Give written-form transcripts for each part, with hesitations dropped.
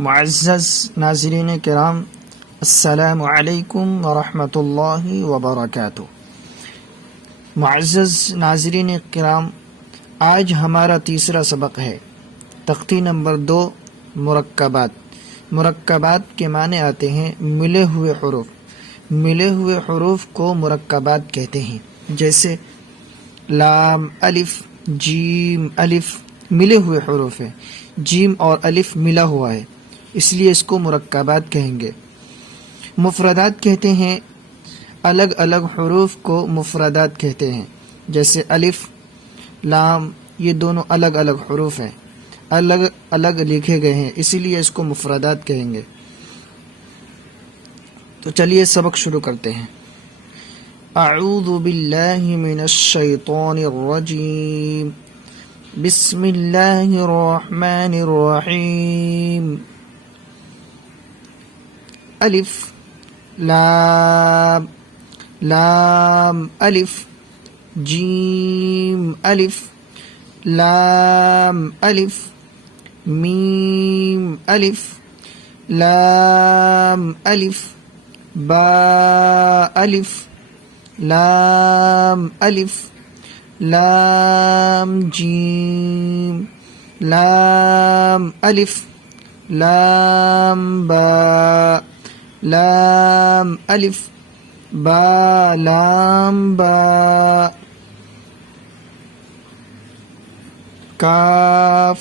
मुअज़्ज़ज़ नाज़रीन किराम, अस्सलामु अलैकुम व रहमतुल्लाहि व बरकातुहू। मुअज़्ज़ज़ नाज़रीन किराम, आज हमारा तीसरा सबक है। तख्ती नंबर 2, मुरक्कबात। मुरक्कबात के माने आते हैं मिले हुए हुरूफ। मिले हुए हुरूफ को मुरक्कबात कहते हैं। जैसे लाम, अलिफ, जीम, अलिफ मिले हुए हुरूफ है। जीम और अलिफ मिला हुआ है, इसलिए इसको मुरक्कबात कहेंगे। मुफरदात कहते हैं, अलग अलग हुरूफ को मुफरदात कहते हैं। जैसे अलिफ, लाम, ये दोनों अलग अलग हुरूफ हैं, अलग अलग लिखे गए हैं, इसीलिए इसको मुफरदात कहेंगे। तो चलिए सबक शुरू करते हैं। अऊज़ु बिल्लाहि मिनश शैतानिर रजीम, बिस्मिल्लाहिर रहमानिर रहीम। अलिफ, लाम, लाम, अलिफ, जीम, अलिफ, लाम, अलिफ, मीम, अलिफ, लाम, अलिफ, बा, अलिफ, लाम, अलिफ, लाम, जीम, लाम, अलिफ, लाम, बा, लाम, अलिफ, बा, लाम, बा। काफ,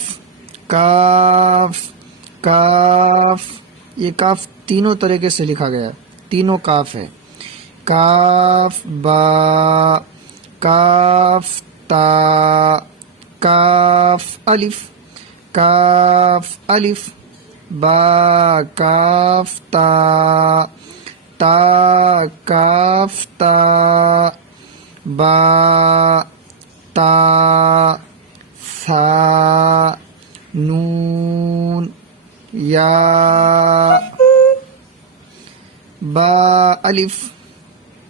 काफ, काफ, ये काफ तीनों तरीके से लिखा गया है, तीनों काफ है। काफ बा, काफ ता, काफ अलिफ, काफ अलिफ, बा, काफ ता, ता, काफ ता, बा, ता, सा, नून, या, बा अलिफ,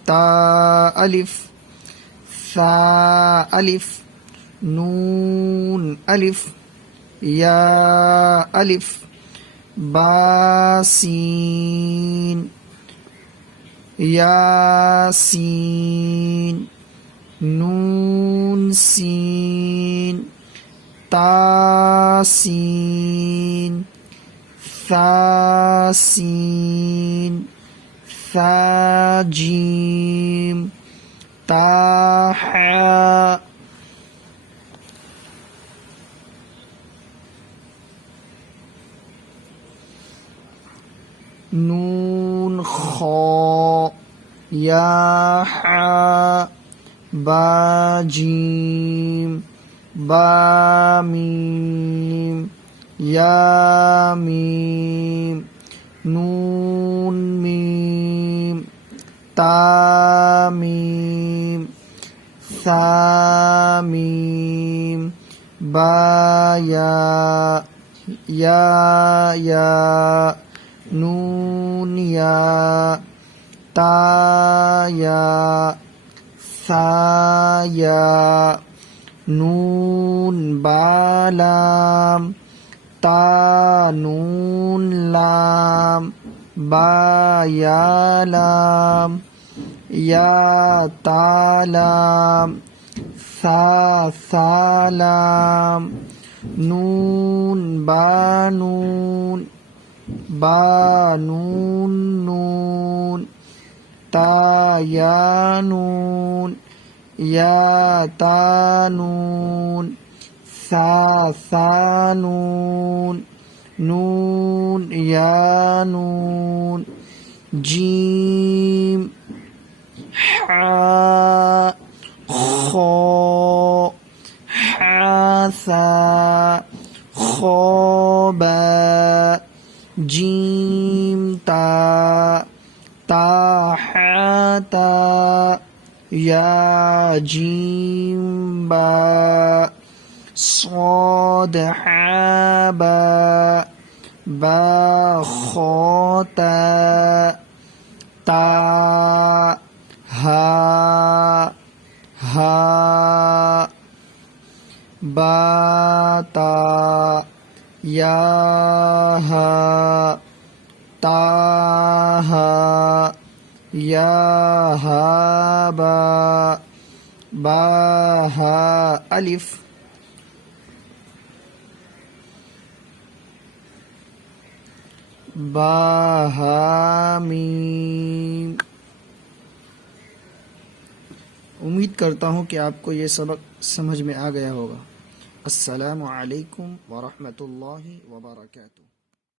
ता अलिफ, सा अलिफ, नून अलिफ, या अलिफ, बा सीन, यासीन, नून सीन, तासीन, सासीन, साजीम, ताहा। नून खौ, या हा, बा जीम, बा मीम, या मीम, नून मीम, ता मीम, सा मीम, बा या, नून या, ता या, सा या, नून बा लाम, ता नून लाम, बा या लाम, या ता लाम, सा लाम, नून बा नून, बा नून नून, ता या नून, या ता नून, सा नून, नून या नून, जीम, हा, खौ, हासा, खौबा, जीम ता, ताहाता, या जीम बा, صاد حابا، با خوتا، تا ها ها، با تا या हा ता हा या हा बा हा अलिफ बा हा मीम। उम्मीद करता हूँ कि आपको ये सबक समझ में आ गया होगा। अस्सलामु अलैकुम व रहमतुल्लाहि व बरकातुहू।